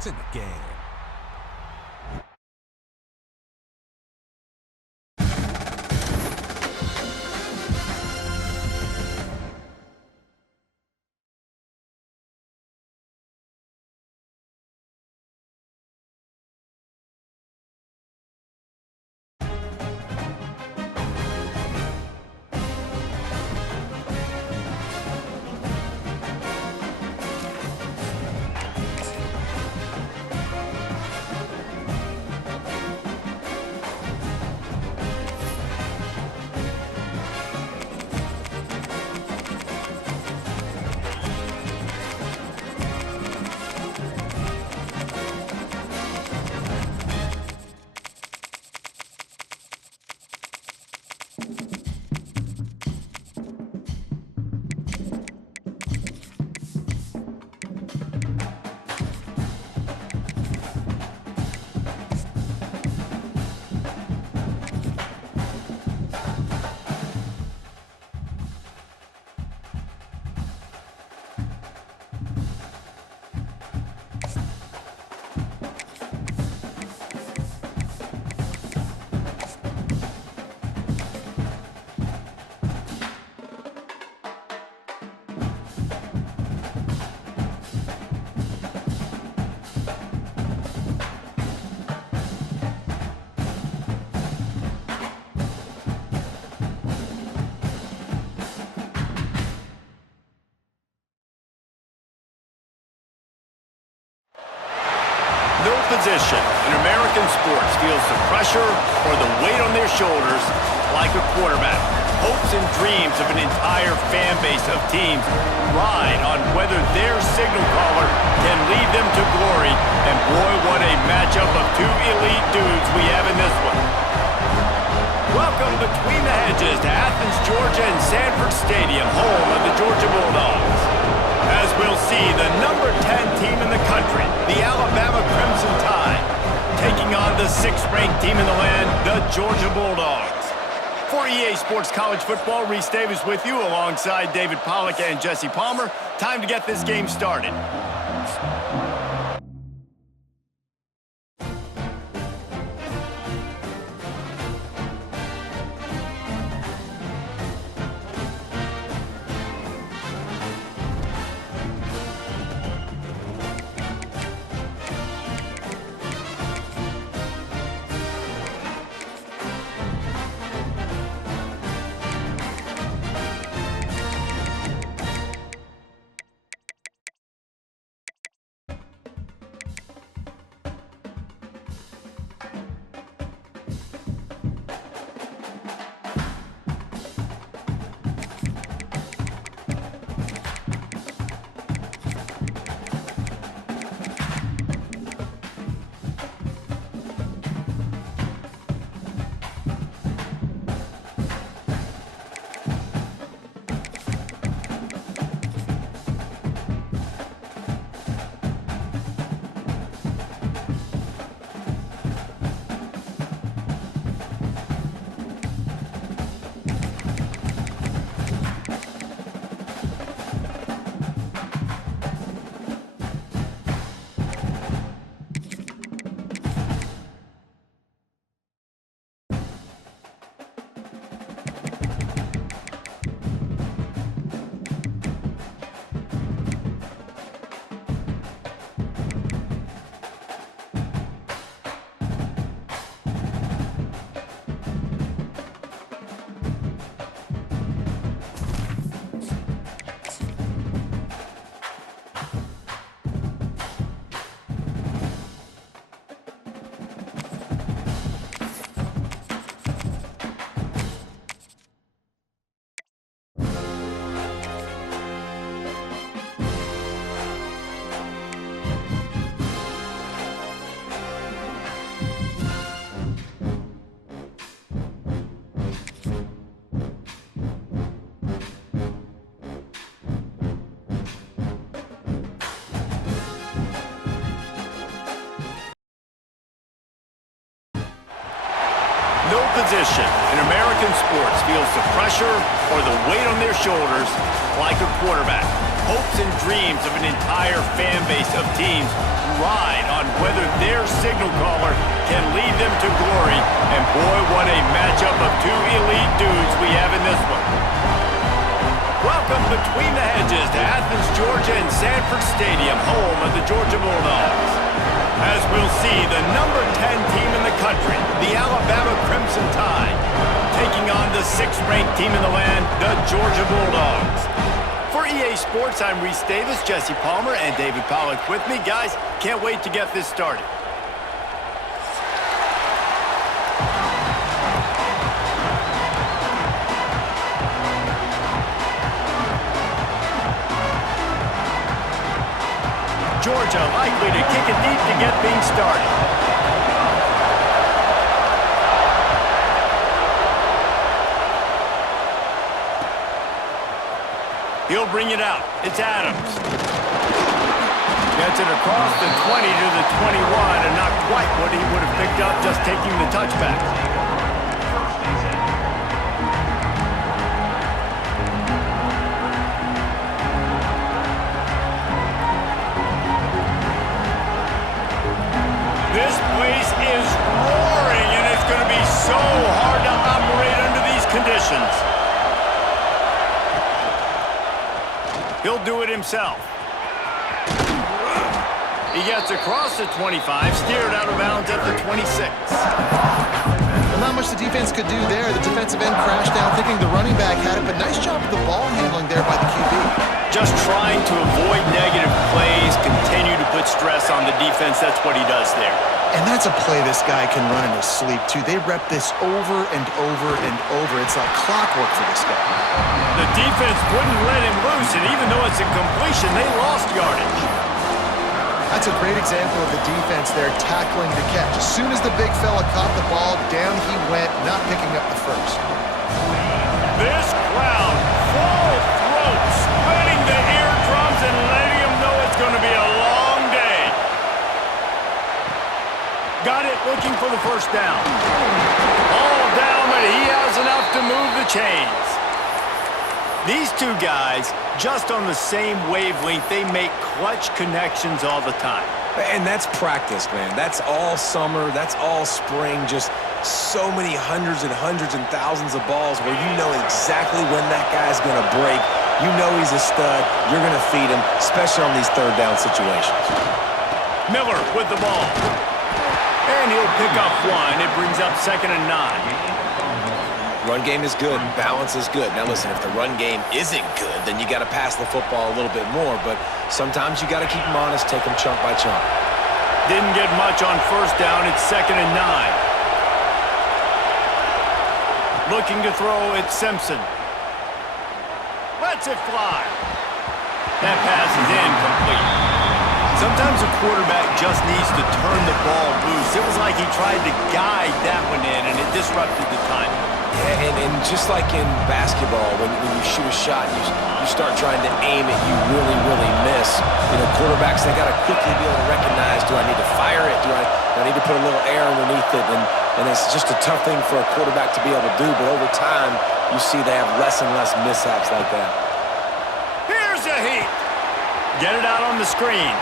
It's in the game. No position in American sports feels the pressure or the weight on their shoulders like a quarterback. Hopes and dreams of an entire fan base of teams ride on whether their signal caller can lead them to glory. And boy, what a matchup of two elite dudes we have in this one. Welcome between the hedges to Athens, Georgia and Sanford Stadium, home of the Georgia Bulldogs. As we'll see, the number 10 team in the country, the Alabama Crimson Tide, taking on the 6th-ranked team in the land, the Georgia Bulldogs. For EA Sports College Football, Reese Davis with you alongside David Pollack and Jesse Palmer. Time to get this game started. No position in American sports feels the pressure or the weight on their shoulders like a quarterback. hopes and dreams of an entire fan base of teams ride on whether their signal caller can lead them to glory. And boy, what a matchup of two elite dudes we have in this one. Welcome between the hedges to Athens, Georgia and Sanford Stadium, home of the Georgia Bulldogs. As we'll see, the number 10 team in the country, the Alabama Crimson Tide, taking on the 6th-ranked team in the land, the Georgia Bulldogs. For EA Sports, I'm Reese Davis, Jesse Palmer, and David Pollack with me. Guys, can't wait to get this started. Georgia likely to kick it deep to get things started. He'll bring it out. It's Adams. Gets it across the 20 to the 21, and not quite what he would have picked up just taking the touchback. This place is roaring, and it's going to be so hard to operate under these conditions. He'll do it himself. He gets across the 25, steered out of bounds at the 26. Well, not much the defense could do there. The defensive end crashed down thinking the running back had it, but nice job of the ball handling there by the QB. Just trying to avoid negative plays, continue to put stress on the defense. That's what he does there. And that's a play this guy can run in his sleep, too. They rep this over and over and over. It's like clockwork for this guy. The defense wouldn't let him loose, and even though it's a completion, they lost yardage. That's a great example of the defense there tackling the catch. As soon as the big fella caught the ball, down he went, not picking up the first. This crowd, full throat, spreading the eardrums and letting them know it's going to be a long day. Got it, looking for the first down. All down, but he has enough to move the chains. These two guys, just on the same wavelength, they make clutch connections all the time. And that's practice, man. That's all summer. That's all spring. Just so many hundreds and thousands of balls where you know exactly when that guy's going to break. You know he's a stud. You're going to feed him, especially on these third down situations. Miller with the ball. And he'll pick up one. It brings up 2nd and 9. Run game is good. Balance is good. Now, listen, if the run game isn't good, then you got to pass the football a little bit more. But sometimes you got to keep them honest, take them chunk by chunk. Didn't get much on first down. It's 2nd and 9. Looking to throw, it's Simpson. Lets it fly. That pass is incomplete. Sometimes a quarterback just needs to turn the ball loose. It was like he tried to guide that one in, and it disrupted the timing. Yeah, and just like in basketball, when you shoot a shot, you start trying to aim it, you really miss. You know, quarterbacks, they got to quickly be able to recognize, do I need to fire it? Do I need to put a little air underneath it? And it's just a tough thing for a quarterback to be able to do, but over time, you see they have less and less mishaps like that. Here's a heat. Get it out on the screen.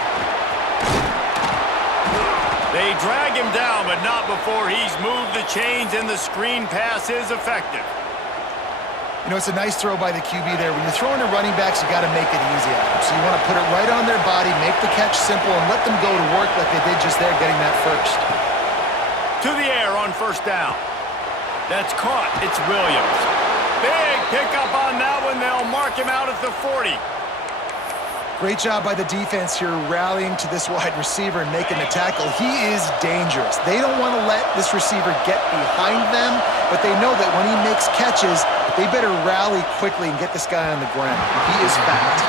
They drag him down, but not before he's moved the chains, and the screen pass is effective. You know, it's a nice throw by the QB there. When you're throwing to running backs, you got to make it easy on them. So you want to put it right on their body, make the catch simple, and let them go to work like they did just there, getting that first. To the air on first down. That's caught. It's Williams. Big pickup on that one. They'll mark him out at the 40. Great job by the defense here rallying to this wide receiver and making the tackle. He is dangerous. They don't want to let this receiver get behind them, but they know that when he makes catches, they better rally quickly and get this guy on the ground. He is fast.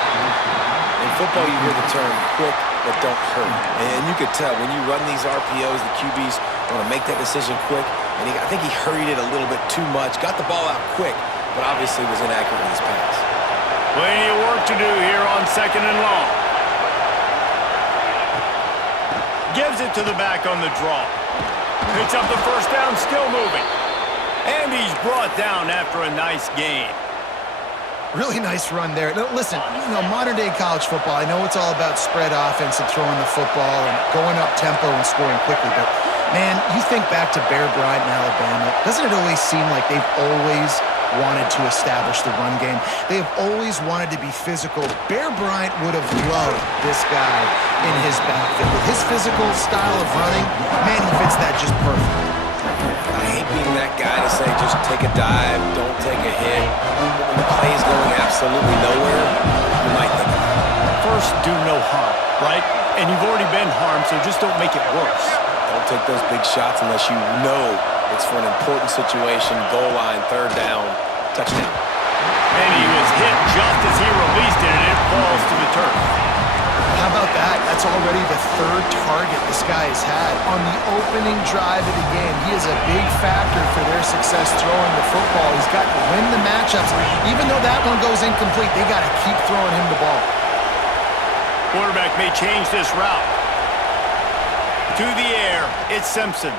In football, you hear the term quick but don't hurt. And you could tell when you run these RPOs, the QBs want to make that decision quick. And I think he hurried it a little bit too much, got the ball out quick, but obviously was inaccurate in his pass. Plenty of work to do here on 2nd and long. Gives it to the back on the draw. Picks up the first down, still moving. And he's brought down after a nice gain. Really nice run there. Now, listen, modern-day college football, I know it's all about spread offense and throwing the football and going up tempo and scoring quickly, but, man, you think back to Bear Bryant in Alabama, doesn't it always seem like they've always wanted to establish the run game? They have always wanted to be physical. Bear Bryant would have loved this guy in his backfield. With his physical style of running, man, he fits that just perfect. I hate being that guy to say just take a dive, don't take a hit. But when the play is going absolutely nowhere, you might think about it. First, do no harm, right? And you've already been harmed, so just don't make it worse. Don't take those big shots unless you know it's for an important situation, goal line, third down, touchdown. And he was hit just as he released it, and it falls to the turf. How about that? That's already the third target this guy has had on the opening drive of the game. He is a big factor for their success throwing the football. He's got to win the matchups. Even though that one goes incomplete, they got to keep throwing him the ball. Quarterback may change this route. To the air, it's Simpson.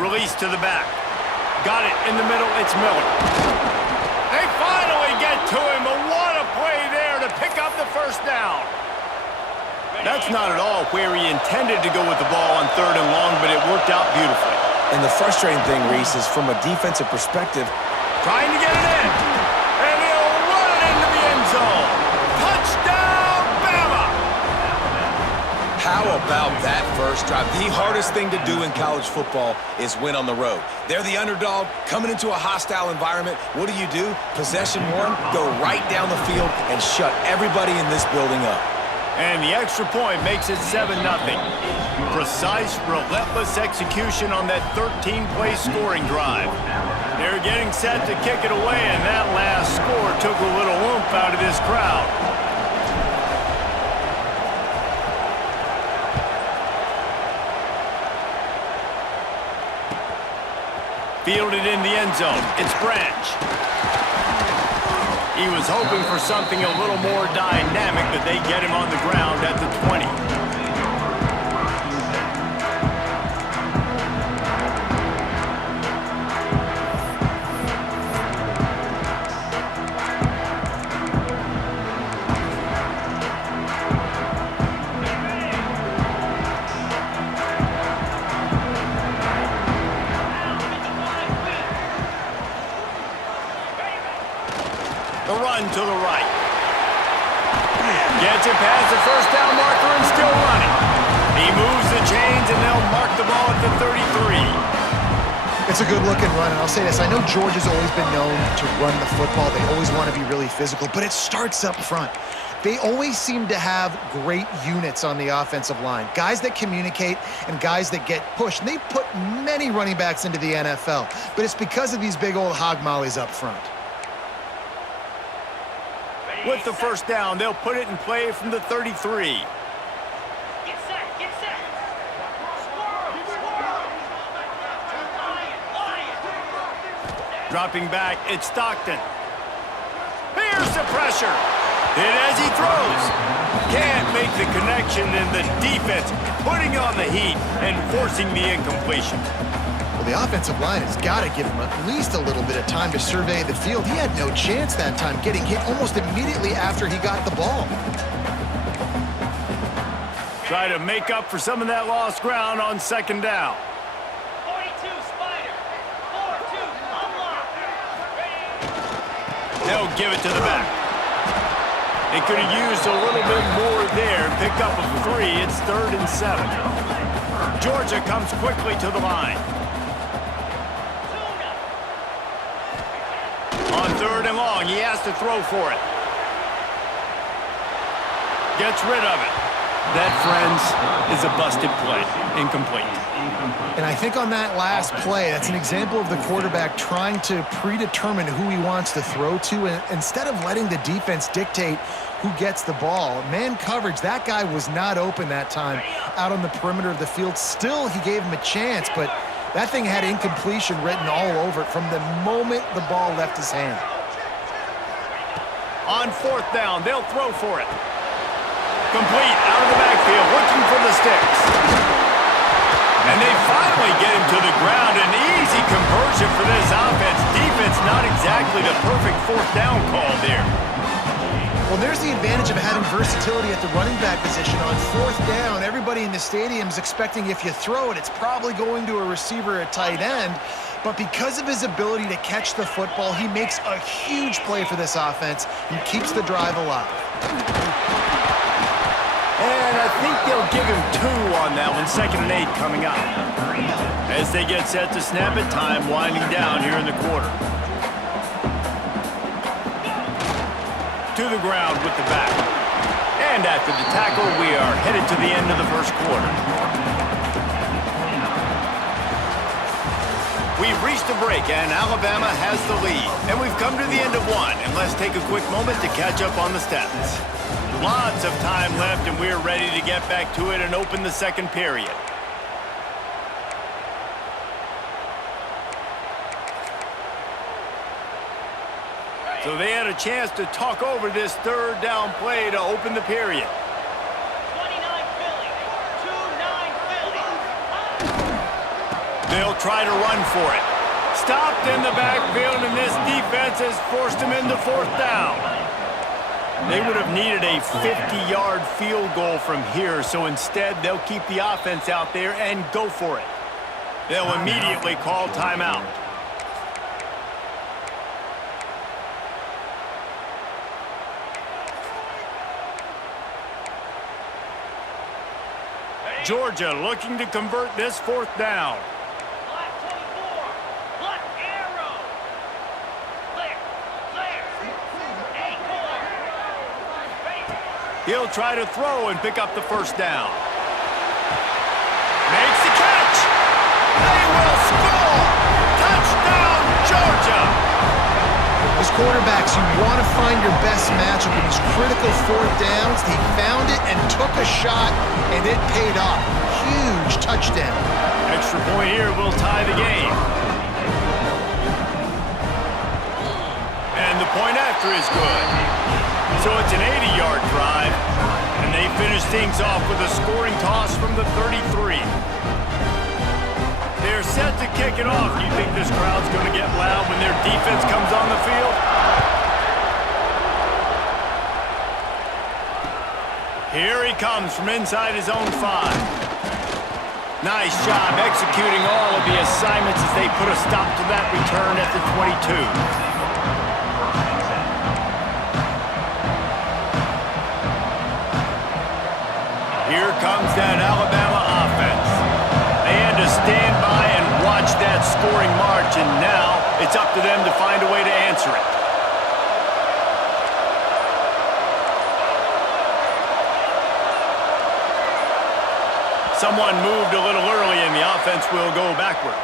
Release to the back. Got it in the middle, it's Miller. They finally get to him, but what a play there to pick up the first down. That's not at all where he intended to go with the ball on third and long, but it worked out beautifully. And the frustrating thing, Reese, is from a defensive perspective, Trying to get it in. And he'll run it into the end zone. Touchdown, Bama! how about that first drive? The hardest thing to do in college football is win on the road. They're the underdog, coming into a hostile environment. What do? Possession one, go right down the field and shut everybody in this building up. And the extra point makes it 7-0. Precise, relentless execution on that 13-play scoring drive. They're getting set to kick it away, and that last score took a little oomph out of this crowd. Fielded in the end zone. It's Branch. He was hoping for something a little more dynamic, but they get him on the ground at the 20. The run to the right. Gets it past the first down marker and still running. He moves the chains and they'll mark the ball at the 33. It's a good-looking run, and I'll say this. I know Georgia's always been known to run the football. They always want to be really physical, but it starts up front. They always seem to have great units on the offensive line, guys that communicate and guys that get pushed. And they put many running backs into the NFL, but it's because of these big old hog mollies up front. With the first down, they'll put it in play from the 33. Get set, get set. Dropping back, it's Stockton. Here's the pressure. Hit as he throws. Can't make the connection, and the defense putting on the heat and forcing the incompletion. Well, the offensive line has got to give him at least a little bit of time to survey the field. He had no chance that time, getting hit almost immediately after he got the ball. Try to make up for some of that lost ground on second down. 42, Spider. 4-2, unlock. They'll give it to the back. They could have used a little bit more there. Pick up a 3. It's 3rd and 7. Georgia comes quickly to the line. On 3rd and long, he has to throw for it. Gets rid of it. That, friends, is a busted play. Incomplete. And I think on that last play, that's an example of the quarterback trying to predetermine who he wants to throw to, and instead of letting the defense dictate who gets the ball. Man coverage, that guy was not open that time out on the perimeter of the field. Still, he gave him a chance, but that thing had incompletion written all over it from the moment the ball left his hand. On 4th down, they'll throw for it. Complete out of the backfield, looking for the sticks. And they finally get him to the ground. An easy conversion for this offense. Defense it's not exactly the perfect fourth down call there. Well, there's the advantage of having versatility at the running back position. On fourth down, everybody in the stadium is expecting if you throw it, it's probably going to a receiver at tight end. But because of his ability to catch the football, he makes a huge play for this offense and keeps the drive alive. And I think they'll give him 2 on that one, 2nd and 8 coming up. As they get set to snap it, time winding down here in the quarter. To the ground with the back. And after the tackle, we are headed to the end of the first quarter. We've reached a break, and Alabama has the lead. And we've come to the end of one, and let's take a quick moment to catch up on the stats. Lots of time left, and we're ready to get back to it and open the second period. So they had a chance to talk over this third down play to open the period. 29 Philly. 2-9 Philly. They'll try to run for it. Stopped in the backfield, and this defense has forced him into fourth down. They would have needed a 50-yard field goal from here, so instead they'll keep the offense out there and go for it. They'll immediately call timeout. Georgia looking to convert this fourth down. Black 24. Black arrow. Clear. Clear. Acorn. Ready. He'll try to throw and pick up the first down. Makes the catch. They will score. Touchdown, Georgia. As quarterbacks, you want to find your best matchup in these critical fourth downs. He found it and took a shot, and it paid off. Huge touchdown. Extra point here will tie the game. And the point after is good. So it's an 80-yard drive, and they finish things off with a scoring toss from the 33. They're set to kick it off. Do you think this crowd's going to get loud when their defense comes on the field? Here he comes from inside his own 5. Nice job executing all of the assignments as they put a stop to that return at the 22. Here comes that Alabama offense. They had to stand by and watch that scoring march, and now it's up to them to find a way to answer it. Someone moved a little early, and the offense will go backward.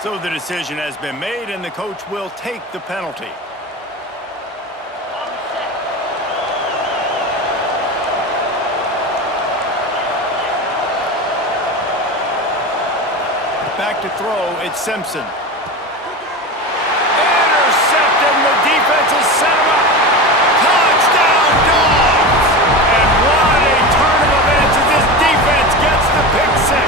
So the decision has been made, and the coach will take the penalty. Back to throw, it's Simpson. Intercepted, and the defense has set him up. Touchdown, Dogs! And what a turn of events as this defense gets the pick 6.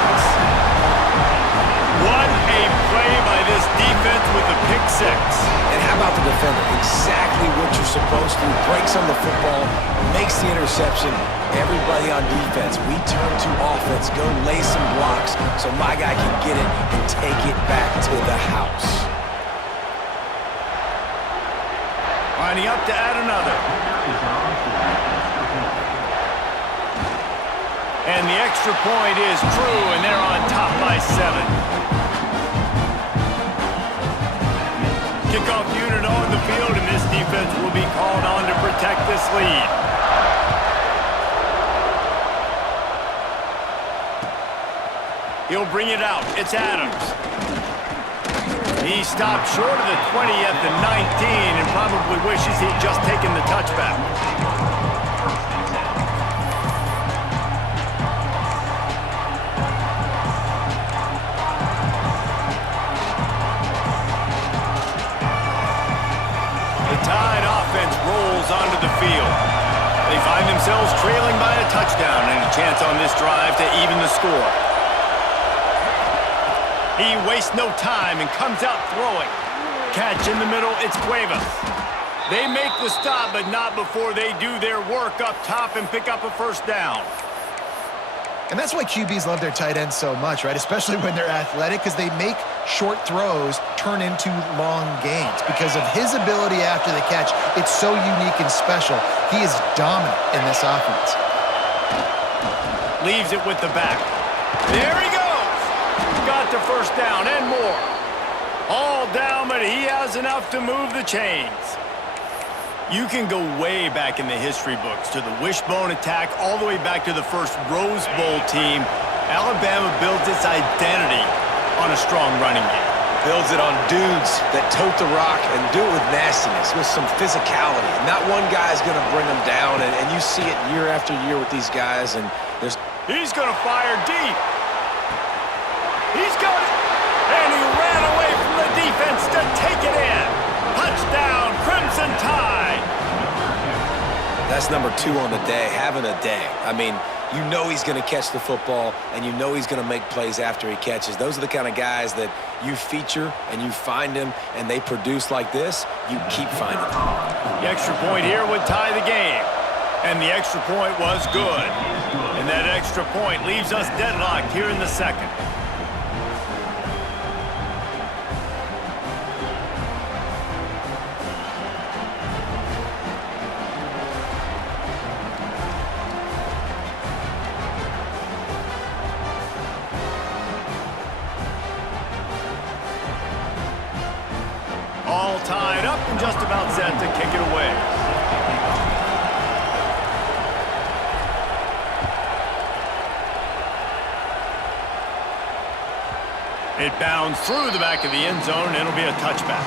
What a play by this defense with the pick 6. And how about the defender? Exactly what you're supposed to. Breaks on the football, makes the interception. Everybody on defense, we turn to offense. Go lay some blocks so my guy can get it and take it back to the house. Lining up to add another. And the extra point is true, and they're on top by 7. Kickoff unit on the field, and this defense will be called on to protect this lead. He'll bring it out. It's Adams. He stopped short of the 20 at the 19 and probably wishes he'd just taken the touchback. The Tide offense rolls onto the field. They find themselves trailing by a touchdown and a chance on this drive to even the score. He wastes no time and comes out throwing. catch in the middle. It's Cuevas. They make the stop, but not before they do their work up top and pick up a first down. And that's why QBs love their tight ends so much, right? Especially when they're athletic, because they make short throws turn into long gains. Because of his ability after the catch, it's so unique and special. He is dominant in this offense. Leaves it with the back. There he goes. Got the first down and more. All down, but he has enough to move the chains. You can go way back in the history books to the wishbone attack all the way back to the first Rose Bowl team. Alabama builds its identity on a strong running game. Builds it on dudes that tote the rock and do it with nastiness, with some physicality. Not one guy's going to bring them down, and you see it year after year with these guys. And he's going to fire deep. He's got it. And he ran away from the defense to take it in. Touchdown, Crimson Tide. That's number 2 on the day, having a day. I mean, you know he's going to catch the football, and you know he's going to make plays after he catches. Those are the kind of guys that you feature and you find them, and they produce like this, you keep finding them. The extra point here would tie the game. And the extra point was good. And that extra point leaves us deadlocked here in the second. All tied up and just about set to kick it away. It bounds through the back of the end zone, and it'll be a touchback.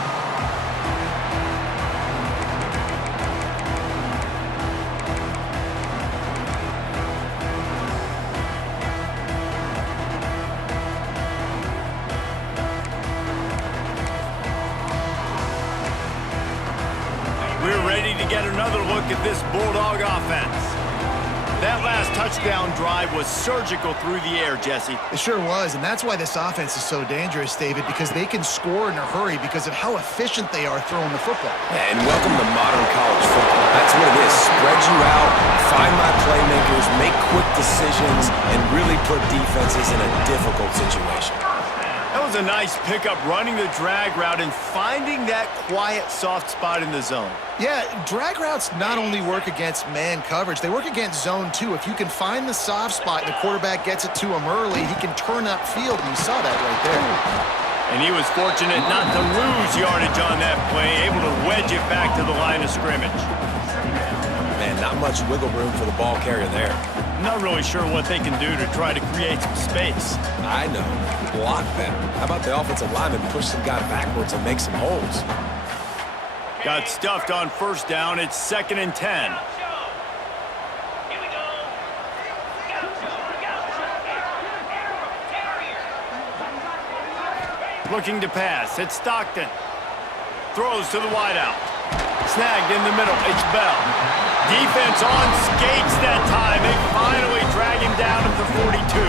We're ready to get another look at this Bulldog offense. That last touchdown drive was surgical through the air, Jesse. It sure was, and that's why this offense is so dangerous, David, because they can score in a hurry because of how efficient they are throwing the football. Yeah, and welcome to modern college football. That's what it is. Spread you out, find my playmakers, make quick decisions, and really put defenses in a difficult situation. That was a nice pickup, running the drag route and finding that quiet, soft spot in the zone. Yeah, drag routes not only work against man coverage, they work against zone too. If you can find the soft spot and the quarterback gets it to him early, he can turn upfield, and you saw that right there. And he was fortunate not to lose yardage on that play, able to wedge it back to the line of scrimmage. Man, not much wiggle room for the ball carrier there. Not really sure what they can do to try to create some space. I know. Block them. How about the offensive lineman push some guy backwards and make some holes? Got stuffed on first down. It's 2nd and 10. Here we go. Terrier. Looking to pass. It's Stockton. Throws to the wideout. Snagged in the middle. It's Bell. Defense on skates that time. They finally drag him down at the 42.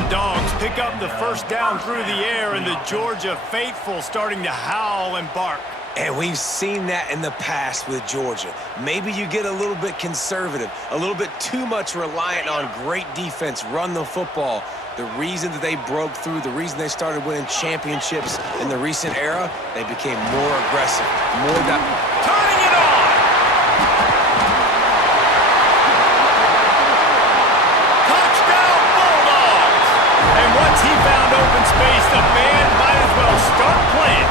The Dogs pick up the first down through the air, and the Georgia faithful starting to howl and bark. And we've seen that in the past with Georgia. Maybe you get a little bit conservative, a little bit too much reliant on great defense, run the football. The reason that they broke through, the reason they started winning championships in the recent era, they became more aggressive, more Turning it on! Touchdown Bulldogs! And once he found open space, the band might as well start playing.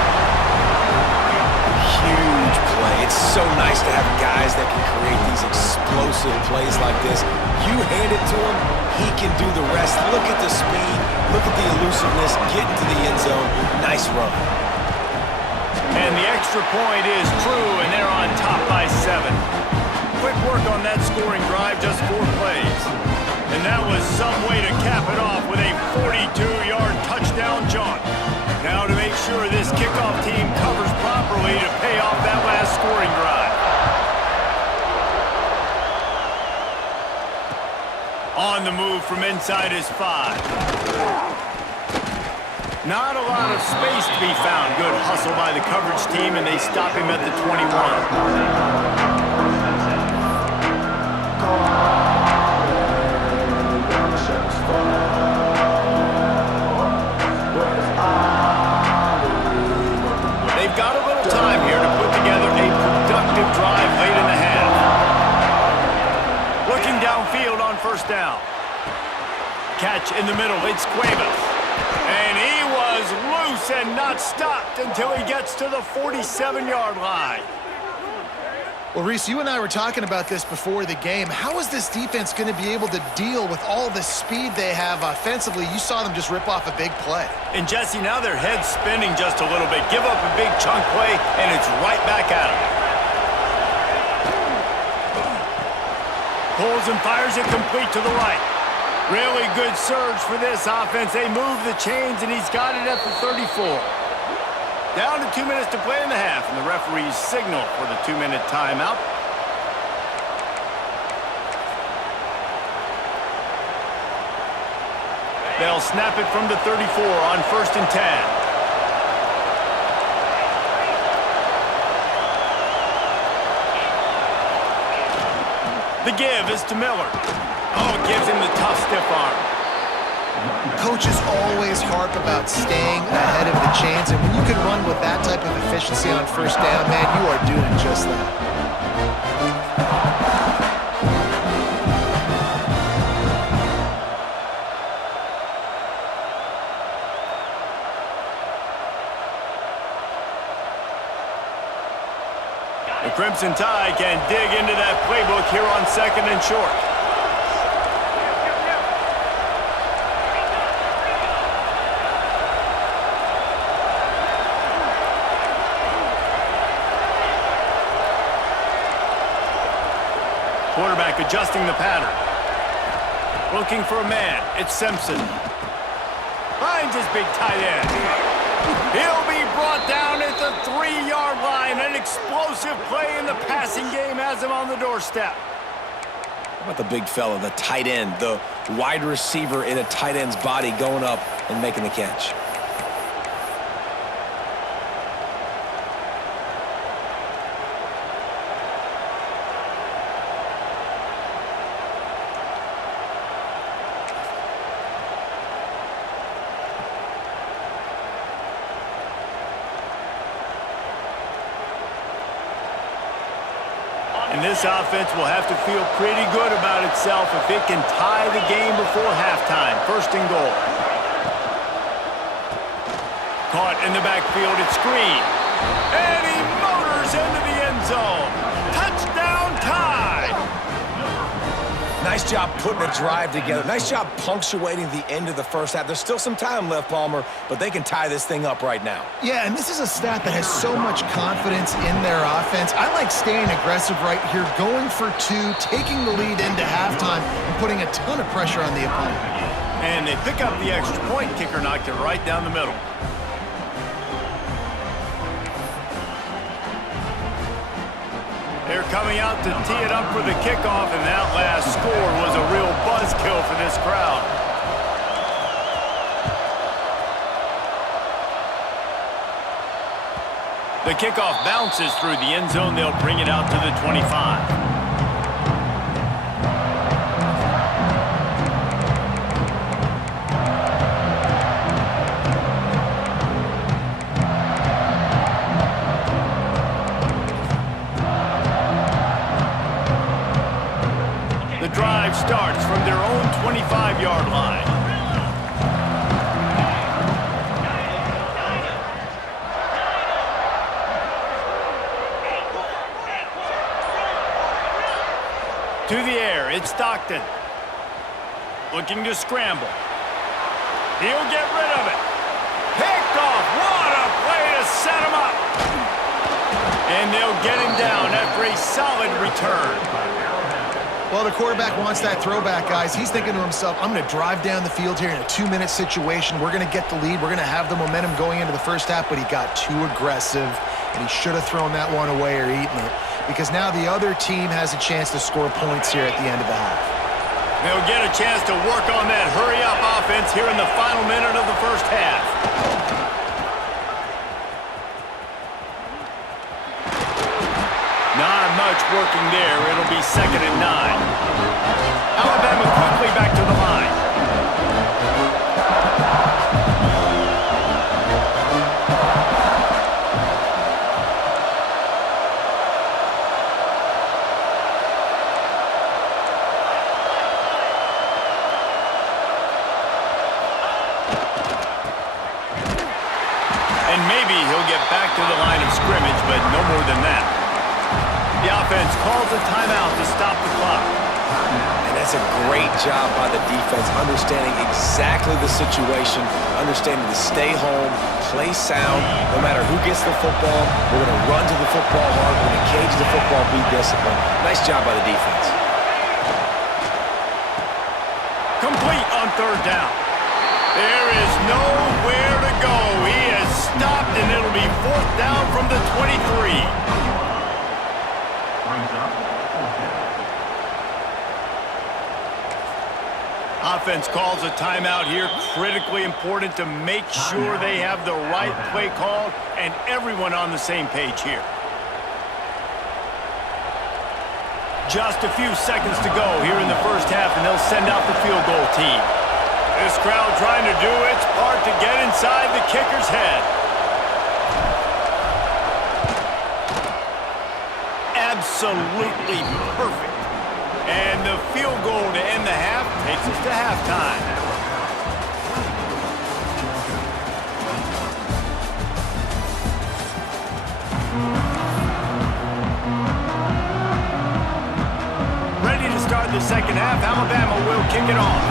huge play. It's so nice to have guys that can create these explosive plays like this. You hand it to him, he can do the rest. Look at the speed, look at the elusiveness, get into the end zone. Nice run. And the extra point is true, and they're on top by 7. Quick work on that scoring drive, just 4 plays. And that was some way to cap it off with a 42-yard touchdown jaunt. Now to make sure this kickoff team covers properly to pay off that last scoring drive. On the move from inside his 5. Not a lot of space to be found. Good hustle by the coverage team, and they stop him at the 21. They've got a little time here to put together a productive drive late in the half. Looking downfield on first down. Catch in the middle, it's Cuevas. And he was loose and not stopped until he gets to the 47-yard line. Well, Reese, you and I were talking about this before the game. How is this defense going to be able to deal with all the speed they have offensively? You saw them just rip off a big play. And Jesse, now their head's spinning just a little bit. Give up a big chunk play, and it's right back at him. Pulls and fires it complete to the right. Really good surge for this offense. They move the chains, and he's got it at the 34. Down to 2 minutes to play in the half, and the referees signal for the 2-minute timeout. They'll snap it from the 34 on 1st and 10. The give is to Miller. Oh, gives him the tough stiff arm. Coaches always harp about staying ahead of the chains, and when you can run with that type of efficiency on first down, man, you are doing just that. The Crimson Tide can dig into that playbook here on 2nd and short. Quarterback adjusting the pattern. Looking for a man. It's Simpson. Finds his big tight end. He'll be brought down at the 3-yard line. An explosive play in the passing game has him on the doorstep. How about the big fella, the tight end, the wide receiver in a tight end's body going up and making the catch? And this offense will have to feel pretty good about itself if it can tie the game before halftime. 1st and goal. Caught in the backfield, it's Green. And he motors into the end zone. Touchdown Tide! Nice job putting a drive together. Nice job punctuating the end of the first half. There's still some time left, Palmer, but they can tie this thing up right now. Yeah, and this is a stat that has so much confidence in their offense. I like staying aggressive right here, going for 2, taking the lead into halftime, and putting a ton of pressure on the opponent. And they pick up the extra point. Kicker knocked it right down the middle. They're coming out to tee it up for the kickoff, and that last score was a real buzzkill for this crowd. The kickoff bounces through the end zone. They'll bring it out to the 25. The drive starts from their own 25-yard line. To the air, it's Stockton. Looking to scramble. He'll get rid of it. Picked off. What a play to set him up. And they'll get him down after a solid return. Well, the quarterback wants that throwback, guys. He's thinking to himself, I'm going to drive down the field here in a 2-minute situation. We're going to get the lead. We're going to have the momentum going into the first half, but he got too aggressive, and he should have thrown that one away or eaten it, because now the other team has a chance to score points here at the end of the half. They'll get a chance to work on that hurry-up offense here in the final minute of the first half. much working there. It'll be 2nd and 9. Alabama quickly back to the line. And maybe he'll get back to the line of scrimmage, but no more than that. The offense calls a timeout to stop the clock. And that's a great job by the defense, understanding exactly the situation, understanding to stay home, play sound. No matter who gets the football, we're going to run to the football hard. We're going to cage the football, be disciplined. Nice job by the defense. Complete on 3rd down. There is nowhere to go. He has stopped, and it'll be 4th down from the 23. Offense calls a timeout here. Critically important to make sure they have the right play called and everyone on the same page here. Just a few seconds to go here in the first half, and they'll send out the field goal team. This crowd trying to do its part to get inside the kicker's head. Absolutely perfect. And the field goal to end the half takes us to halftime. Ready to start the second half. Alabama will kick it off.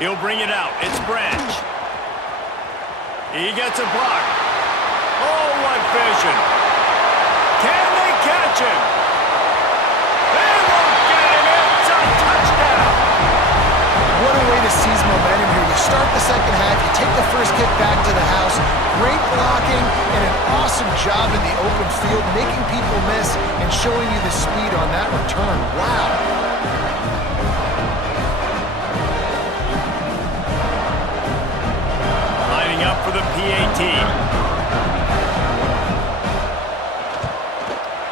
He'll bring it out. It's Branch. He gets a block. Oh, what vision. Can they catch him? They won't get him. It's a touchdown. What a way to seize momentum here. You start the second half, you take the first kick back to the house. Great blocking and an awesome job in the open field, making people miss and showing you the speed on that return. Wow. Up for the PAT.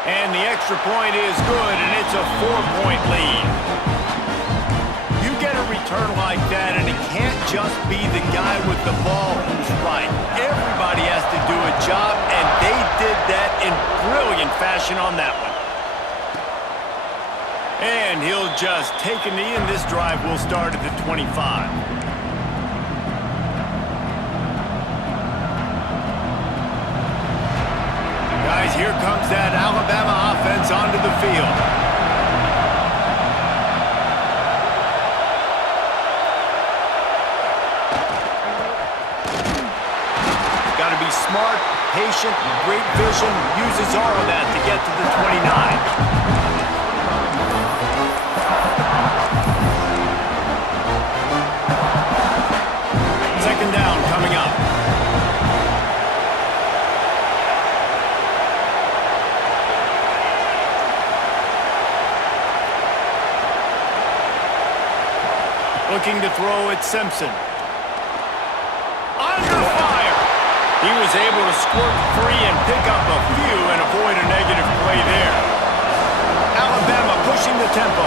And the extra point is good, and it's a 4-point lead. You get a return like that, and it can't just be the guy with the ball who's right. Everybody has to do a job, and they did that in brilliant fashion on that one. And he'll just take a knee, and this drive will start at the 25. Guys, here comes that Alabama offense onto the field. Got to be smart, patient, great vision. Uses all of that to get to the 29. Second down coming up. Looking to throw at Simpson. Under fire! He was able to squirt free and pick up a few and avoid a negative play there. Alabama pushing the tempo.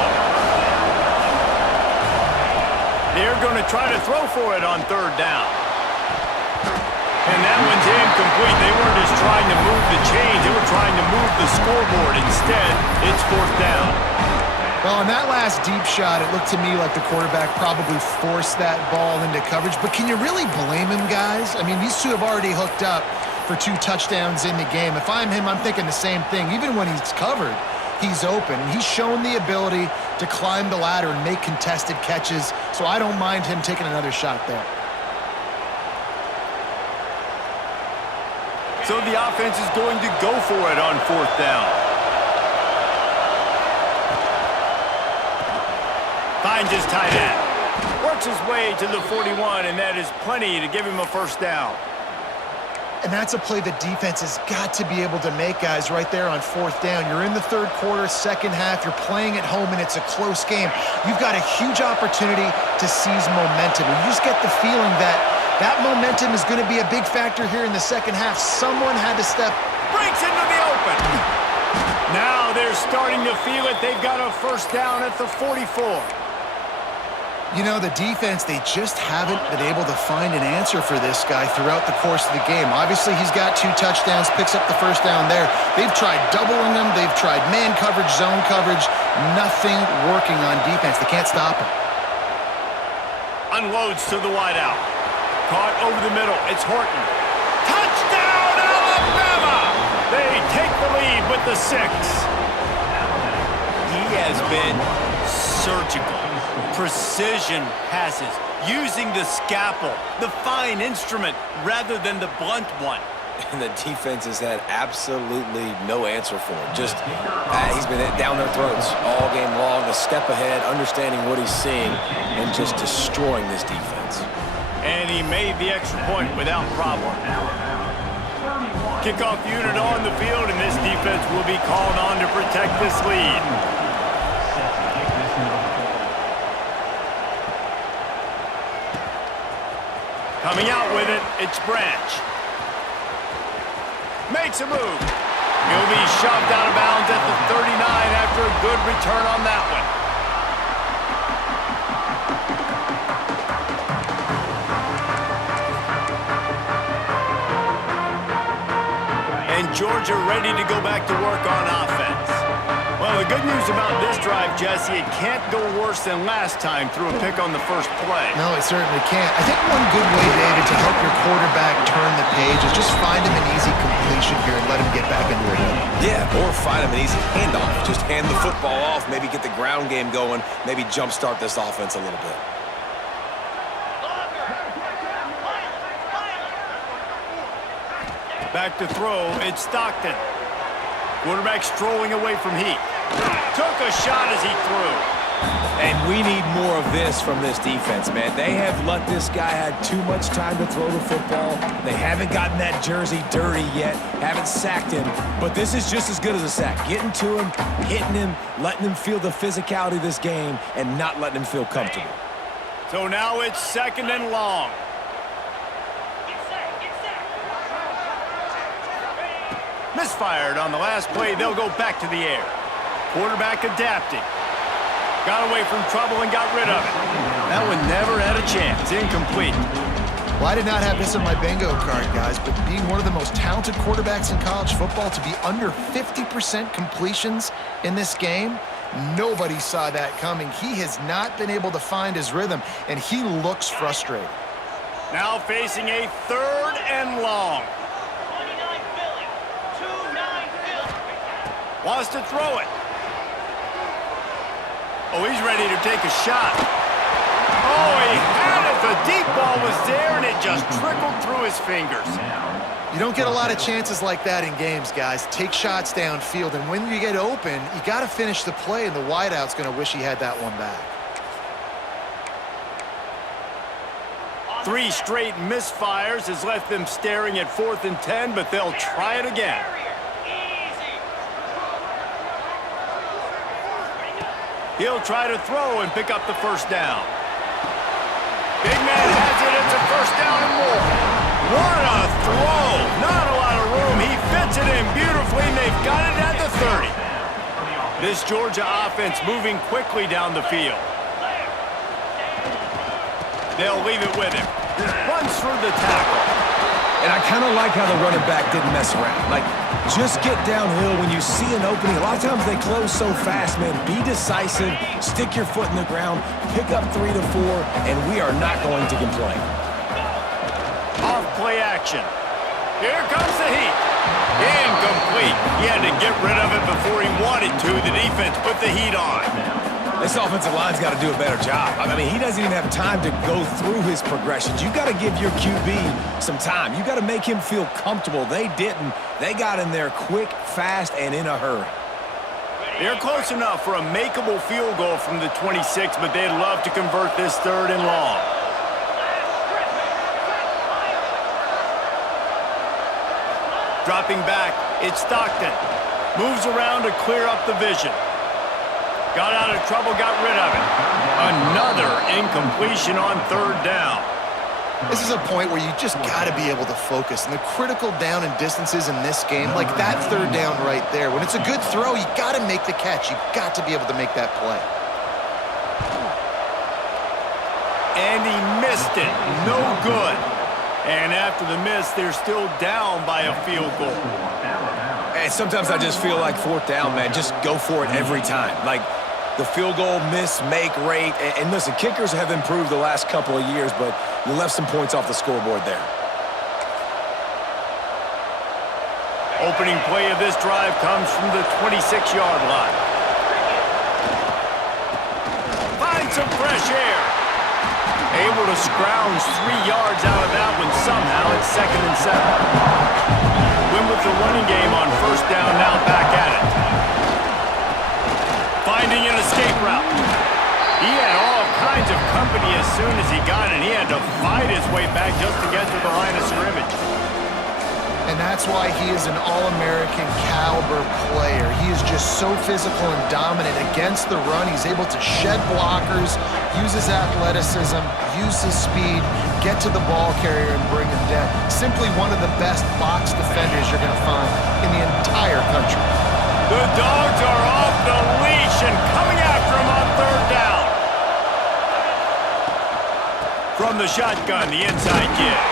They're going to try to throw for it on 3rd down. And that one's incomplete. They weren't just trying to move the chains. They were trying to move the scoreboard. Instead, it's 4th down. Well, on that last deep shot, it looked to me like the quarterback probably forced that ball into coverage. But can you really blame him, guys? I mean, these two have already hooked up for 2 touchdowns in the game. If I'm him, I'm thinking the same thing. Even when he's covered, he's open. And he's shown the ability to climb the ladder and make contested catches. So I don't mind him taking another shot there. So the offense is going to go for it on 4th down. Finds his tight end. Works his way to the 41, and that is plenty to give him a 1st down. And that's a play the defense has got to be able to make, guys, right there on 4th down. You're in the 3rd quarter, second half. You're playing at home, and it's a close game. You've got a huge opportunity to seize momentum. And you just get the feeling that That momentum is going to be a big factor here in the second half. Someone had to step. Breaks into the open. Now they're starting to feel it. They've got a first down at the 44. You know, the defense, they just haven't been able to find an answer for this guy throughout the course of the game. Obviously, he's got 2 touchdowns, picks up the first down there. They've tried doubling him. They've tried man coverage, zone coverage. Nothing working on defense. They can't stop him. Unloads to the wideout. Caught over the middle. It's Horton. Touchdown, Alabama! They take the lead with the 6. He has been surgical. Precision passes, using the scalpel, the fine instrument, rather than the blunt one. And the defense has had absolutely no answer for him. Just, he's been down their throats all game long, a step ahead, understanding what he's seeing, and just destroying this defense. And he made the extra point without problem. Kickoff unit on the field, and this defense will be called on to protect this lead. Coming out with it, it's Branch. Makes a move. He'll be shoved out of bounds at the 39 after a good return on that one. And Georgia ready to go back to work on offense. Well, the good news about this drive, Jesse, it can't go worse than last time through a pick on the first play. No, it certainly can't. I think one good way, David, to help your quarterback turn the page is just find him an easy completion here and let him get back into it. Yeah, or find him an easy handoff. Just hand the football off, maybe get the ground game going, maybe jumpstart this offense a little bit. Back to throw, it's Stockton. Quarterback strolling away from Heat. Took a shot as he threw. And we need more of this from this defense, man. They have let this guy have too much time to throw the football. They haven't gotten that jersey dirty yet, haven't sacked him. But this is just as good as a sack. Getting to him, hitting him, letting him feel the physicality of this game, and not letting him feel comfortable. So now it's 2nd and long. Misfired on the last play. They'll go back to the air. Quarterback adapting. Got away from trouble and got rid of it. That one never had a chance. Incomplete. Well, I did not have this on my bingo card, guys, but being one of the most talented quarterbacks in college football, to be under 50% completions in this game, nobody saw that coming. He has not been able to find his rhythm, and he looks frustrated. Now facing a 3rd and long. Wants to throw it. Oh, he's ready to take a shot. Oh, he had it. The deep ball was there, and it just trickled through his fingers. You don't get a lot of chances like that in games, guys. Take shots downfield, and when you get open, you got to finish the play, and the wideout's going to wish he had that one back. 3 straight misfires has left them staring at 4th and 10, but they'll try it again. He'll try to throw and pick up the first down. Big man has it. It's a first down and more. What a throw. Not a lot of room. He fits it in beautifully, and they've got it at the 30. This Georgia offense moving quickly down the field. They'll leave it with him. Runs through the tackle. And I kind of like how the running back didn't mess around. Like, just get downhill when you see an opening. A lot of times they close so fast, man. Be decisive, stick your foot in the ground, pick up 3 to 4, and we are not going to complain. Off play action. Here comes the Heat. Incomplete. He had to get rid of it before he wanted to. The defense put the heat on. This offensive line's got to do a better job. I mean, he doesn't even have time to go through his progressions. You got to give your QB some time. You got to make him feel comfortable. They didn't. They got in there quick, fast, and in a hurry. They're close enough for a makeable field goal from the 26, but they'd love to convert this 3rd and long. Dropping back, it's Stockton. Moves around to clear up the vision. Got out of trouble, got rid of it. Another incompletion on 3rd down. This is a point where you just got to be able to focus. And the critical down and distances in this game, like that third down right there, when it's a good throw, you got to make the catch. You got to be able to make that play. And he missed it. No good. And after the miss, they're still down by a field goal. And sometimes I just feel like fourth down, man, just go for it every time. Like the field goal miss-make rate. And listen, kickers have improved the last couple of years, but you left some points off the scoreboard there. Opening play of this drive comes from the 26-yard line. Find some fresh air. Able to scrounge 3 yards out of that one somehow. It's 2nd and 7. Win with the running game on first down, now back at it. Finding an escape route. He had all kinds of company as soon as he got it. He had to fight his way back just to get to the line of scrimmage. And that's why he is an All-American caliber player. He is just so physical and dominant against the run. He's able to shed blockers, use his athleticism, use his speed, get to the ball carrier and bring him down. Simply one of the best box defenders you're going to find in the entire country. The Dogs are off the leash and coming after him on third down. From the shotgun, the inside give.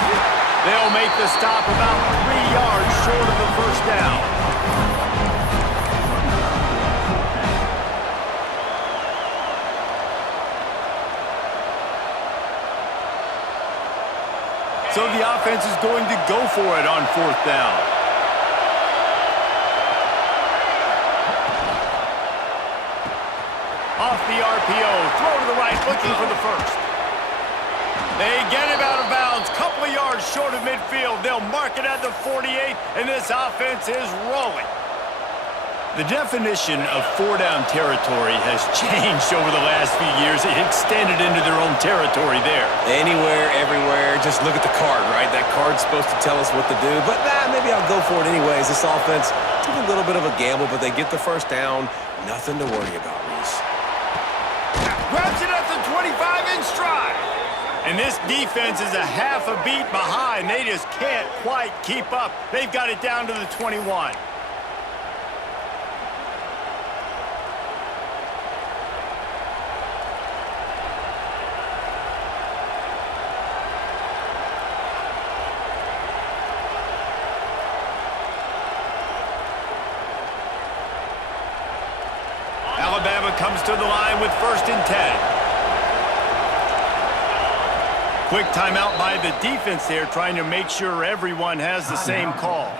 They'll make the stop about 3 yards short of the first down. So the offense is going to go for it on fourth down. Off the RPO, throw to the right, looking for the first. They get him out of bounds, couple of yards short of midfield. They'll mark it at the 48, and this offense is rolling. The definition of four-down territory has changed over the last few years. It extended into their own territory there. Anywhere, everywhere, just look at the card, right? That card's supposed to tell us what to do, but maybe I'll go for it anyways. This offense took a little bit of a gamble, but they get the first down. Nothing to worry about, Reese. Grabs it at the 25 in stride. And this defense is a half a beat behind. They just can't quite keep up. They've got it down to the 21. Alabama comes to the line with 1st and 10. Quick timeout by the defense there, trying to make sure everyone has the same call.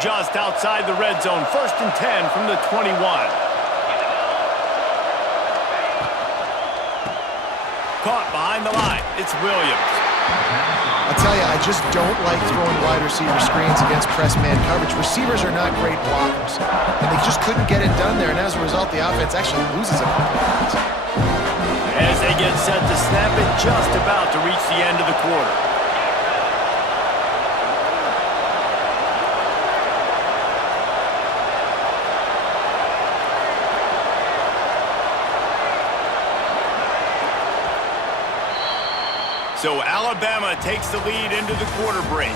Just outside the red zone, 1st and 10 from the 21. Caught behind the line. It's Williams. I'll tell you, I just don't like throwing wide receiver screens against press man coverage. Receivers are not great blockers, and they just couldn't get it done there, and as a result, the offense actually loses a couple of points. As they get set to snap it, just about to reach the end of the quarter. So Alabama takes the lead into the quarter break.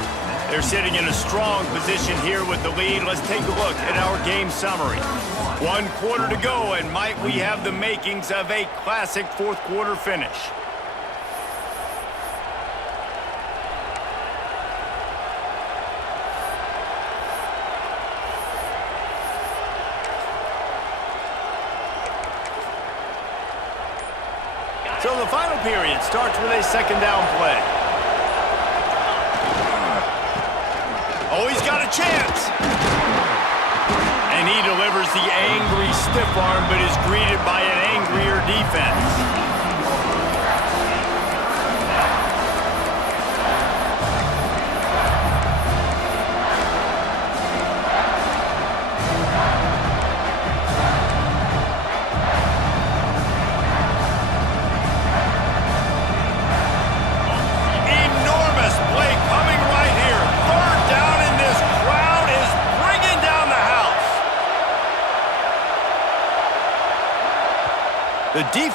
They're sitting in a strong position here with the lead. Let's take a look at our game summary. 1 quarter to go, and might we have the makings of a classic fourth quarter finish. So the final period starts with a 2nd down play. Oh, he's got a chance. And he delivers the angry stiff arm, but is greeted by an angrier defense.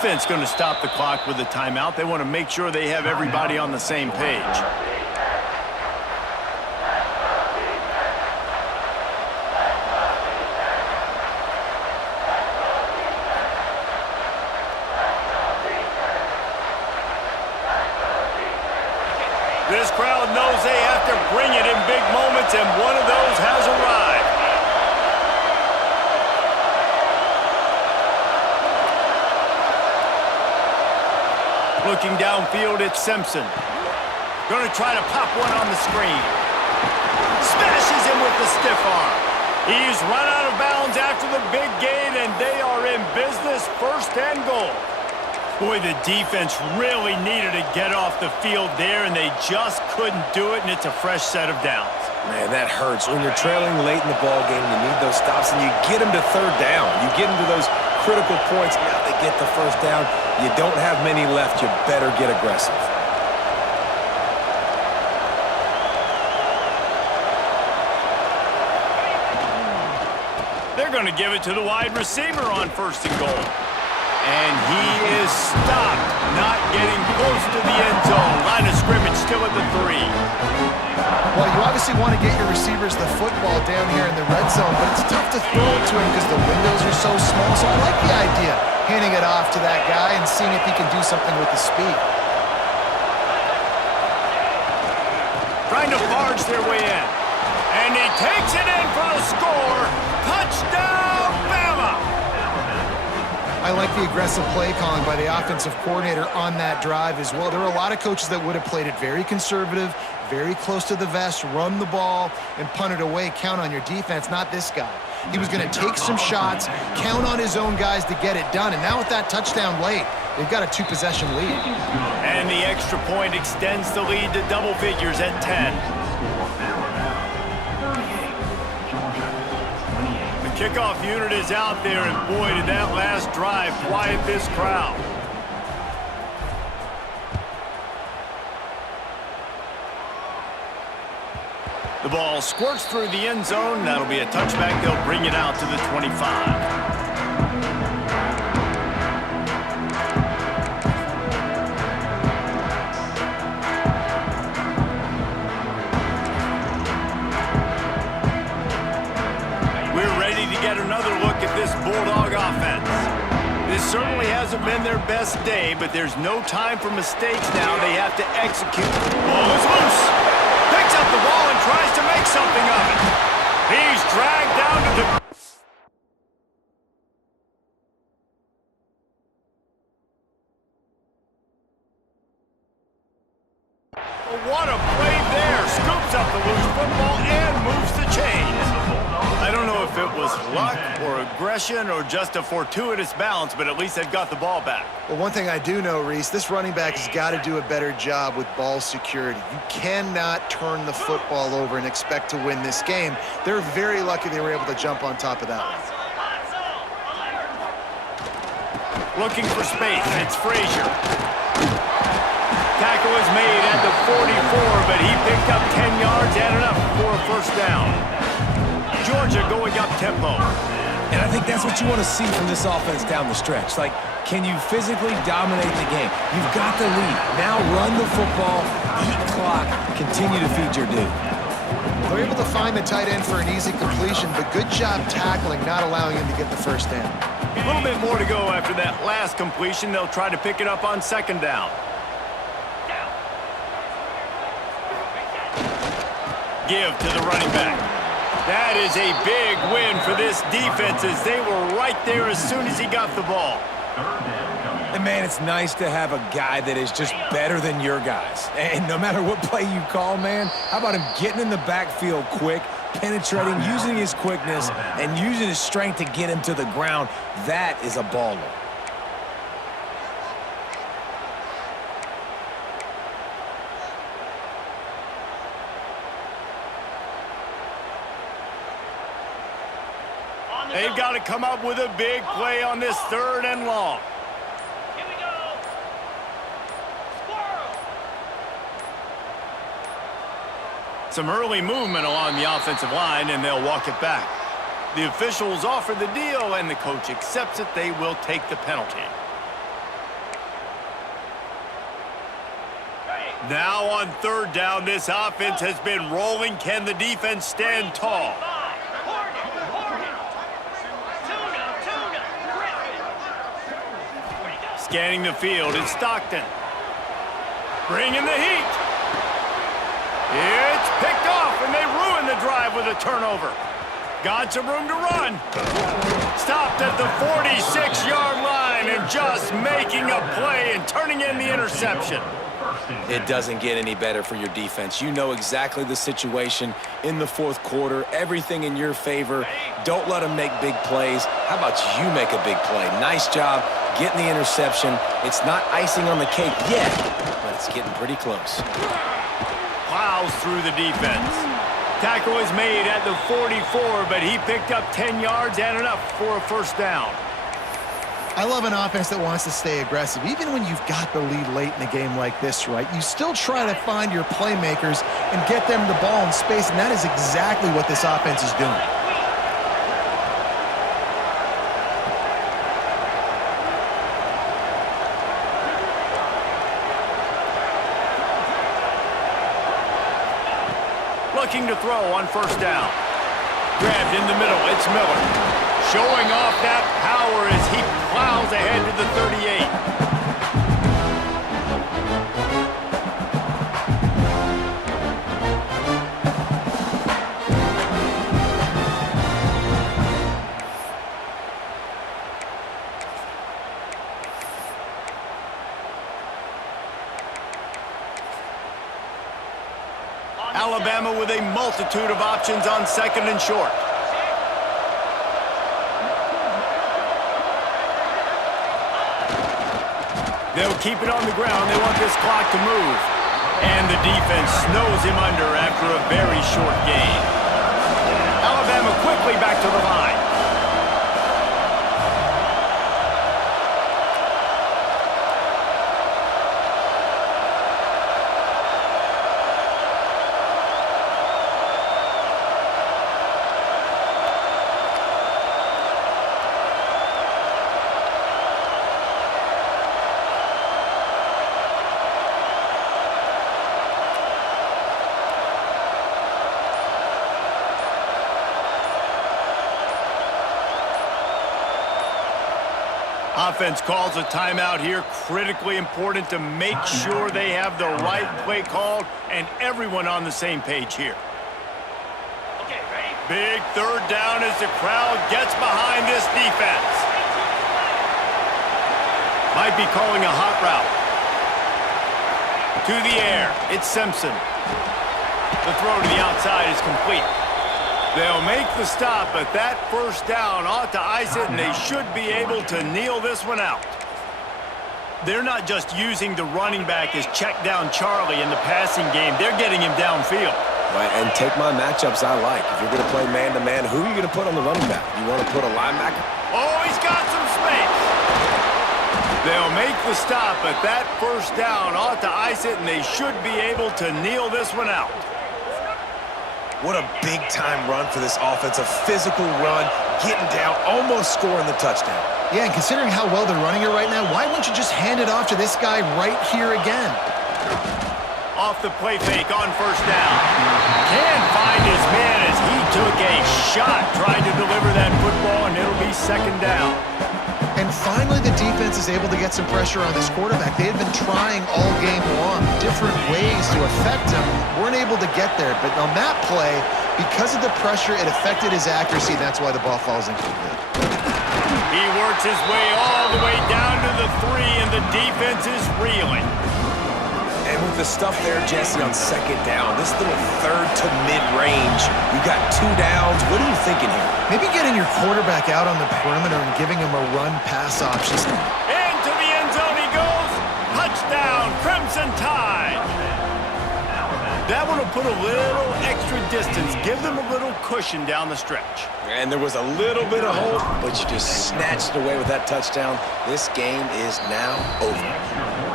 defense going to stop the clock with a timeout. They want to make sure they have everybody on the same page. This crowd knows they have to bring it in big moments, and one of those has arrived. Looking downfield, it's Simpson. Going to try to pop one on the screen. Smashes him with the stiff arm. He's run out of bounds after the big gain, and they are in business, 1st and goal. Boy, the defense really needed to get off the field there, and they just couldn't do it, and it's a fresh set of downs. Man, that hurts. When you're trailing late in the ball game, you need those stops, and you get them to 3rd down. You get them to those critical points. Now they get the 1st down. You don't have many left. You better get aggressive. They're going to give it to the wide receiver on 1st and goal. And he is stopped, not getting close to the end zone. Line of scrimmage still at the 3. Well, you obviously want to get your receivers the football down here in the red zone, but it's tough to throw it to him because the windows are so small. So I like the idea, handing it off to that guy and seeing if he can do something with the speed. Trying to barge their way in. And he takes it in for the score. Touchdown, Bama! I like the aggressive play calling by the offensive coordinator on that drive as well. There are a lot of coaches that would have played it very conservative, very close to the vest, run the ball, and punt it away. Count on your defense, not this guy. He was going to take some shots, count on his own guys to get it done. And now with that touchdown late, they've got a 2-possession lead. And the extra point extends the lead to double figures at 10. Kickoff unit is out there, and boy, did that last drive quiet this crowd. The ball squirts through the end zone. That'll be a touchback. They'll bring it out to the 25. Get another look at this Bulldog offense. This certainly hasn't been their best day, but there's no time for mistakes now. They have to execute. Ball is loose. Picks up the ball and tries to make something of it. He's dragged down to the... What a play there. Scoops up the loose football and moves the chains. I don't know if it was luck or aggression or just a fortuitous bounce, but at least they've got the ball back. Well, one thing I do know, Reese, this running back has got to do a better job with ball security. You cannot turn the football over and expect to win this game. They're very lucky they were able to jump on top of that one. Looking for space, it's Frazier. Tackle is made at the 44, but he picked up 10 yards and enough for a 1st down. Georgia going up tempo. And I think that's what you want to see from this offense down the stretch. Like, can you physically dominate the game? You've got the lead. Now run the football, eat clock, continue to feed your dude. They're able to find the tight end for an easy completion, but good job tackling, not allowing him to get the 1st down. A little bit more to go after that last completion. They'll try to pick it up on 2nd down. Give to the running back. That is a big win for this defense as they were right there as soon as he got the ball. And, man, it's nice to have a guy that is just better than your guys. And no matter what play you call, man, how about him getting in the backfield quick, penetrating, using his quickness, and using his strength to get him to the ground? That is a baller. They've got to come up with a big play on this 3rd and long. Here we go. Squirrel. Some early movement along the offensive line, and they'll walk it back. The officials offer the deal, and the coach accepts it. They will take the penalty. Now on third down, this offense has been rolling. Can the defense stand tall? Scanning the field, it's Stockton. Bringing the heat. It's picked off, and they ruin the drive with a turnover. Got some room to run. Stopped at the 46-yard line and just making a play and turning in the interception. It doesn't get any better for your defense. You know exactly the situation in the fourth quarter. Everything in your favor. Don't let them make big plays. How about you make a big play? Nice job getting the interception. It's not icing on the cake yet, but it's getting pretty close. Plows through the defense. Tackle is made at the 44, but he picked up 10 yards and enough for a first down. I love an offense that wants to stay aggressive. Even when you've got the lead late in a game like this, right, you still try to find your playmakers and get them the ball in space, and that is exactly what this offense is doing. Looking to throw on first down. Grabbed in the middle, it's Miller. Showing off that power as he plows ahead to the 38. Alabama with a multitude of options on second and short. They'll keep it on the ground. They want this clock to move. And the defense snows him under after a very short gain. Alabama quickly back to the line. Offense calls a timeout here. Critically important to make sure they have the right play called and everyone on the same page here. Okay, ready? Big third down as the crowd gets behind this defense. Might be calling a hot route. To the air, it's Simpson. The throw to the outside is complete. They'll make the stop, but that first down ought to ice it, and they should be able to kneel this one out. They're not just using the running back as check down Charlie in the passing game. They're getting him downfield. Right, and take my matchups I like. If you're going to play man-to-man, who are you going to put on the running back? You want to put a linebacker? Oh, he's got some space. They'll make the stop, but that first down ought to ice it, and they should be able to kneel this one out. What a big-time run for this offense. A physical run, getting down, almost scoring the touchdown. Yeah, and considering how well they're running it right now, why wouldn't you just hand it off to this guy right here again? Off the play fake on first down. Can't find his man as he took a shot trying to deliver that football, and it'll be second down. And finally, the defense is able to get some pressure on this quarterback. They had been trying all game long, different ways to affect him. Weren't able to get there. But on that play, because of the pressure, it affected his accuracy. That's why the ball falls incomplete. He works his way all the way down to the 3, and the defense is reeling. And with the stuff there, Jesse, on second down, this little third to mid-range, you got 2 downs. What are you thinking here? Maybe getting your quarterback out on the perimeter and giving him a run-pass option. Into the end zone he goes. Touchdown, Crimson Tide. That one will put a little extra distance, give them a little cushion down the stretch. And there was a little bit of hope, but you just snatched it away with that touchdown. This game is now over.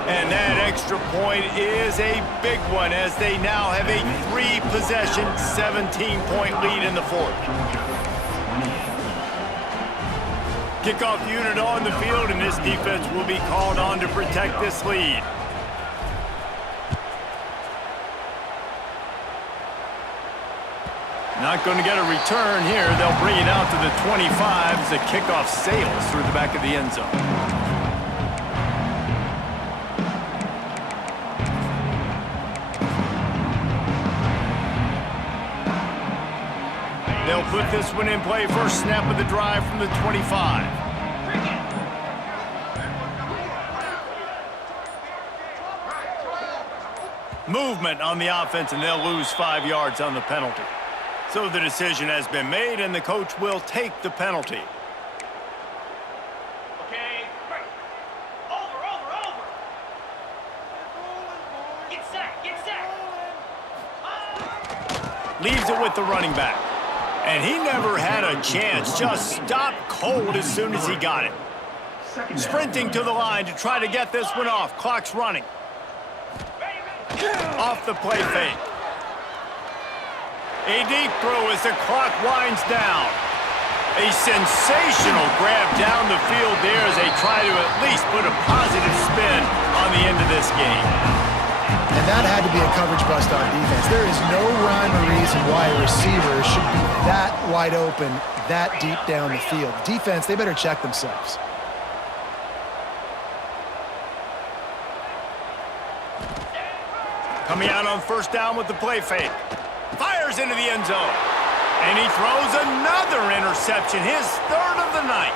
And that extra point is a big one as they now have a 3-possession, 17-point lead in the fourth. Kickoff unit on the field, and this defense will be called on to protect this lead. Not going to get a return here. They'll bring it out to the 25 as the kickoff sails through the back of the end zone. They'll put this one in play. First snap of the drive from the 25. Movement on the offense, and they'll lose 5 yards on the penalty. So the decision has been made, and the coach will take the penalty. Okay, break. Over. Get set. Leaves it with the running back. And he never had a chance. Just stopped cold as soon as he got it. Sprinting to the line to try to get this one off. Clock's running. Off the play fake. A deep throw as the clock winds down. A sensational grab down the field there as they try to at least put a positive spin on the end of this game. And that had to be a coverage bust on defense. There is no rhyme or reason why a receiver should be that wide open, that deep down the field. Defense, they better check themselves. Coming out on first down with the play fake. Fires into the end zone. And he throws another interception, his third of the night.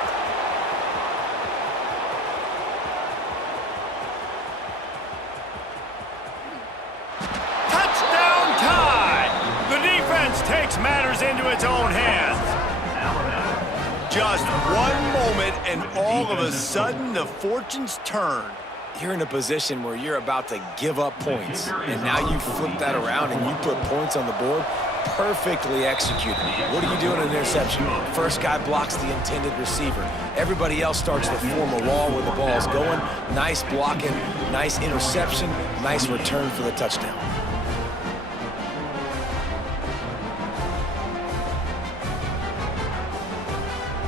Touchdown tie! The defense takes matters into its own hands. Just one moment, and all of a sudden, the fortunes turn. You're in a position where you're about to give up points, and now you flip that around and you put points on the board. Perfectly executed. What do you do in an interception? First guy blocks the intended receiver. Everybody else starts to form a wall where the ball's going. Nice blocking, nice interception, nice return for the touchdown.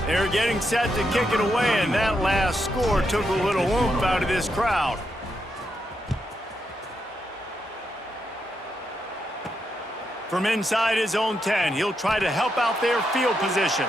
They're getting set to kick it away, and that last score took a little oomph out of this crowd. From inside his own 10, he'll try to help out their field position.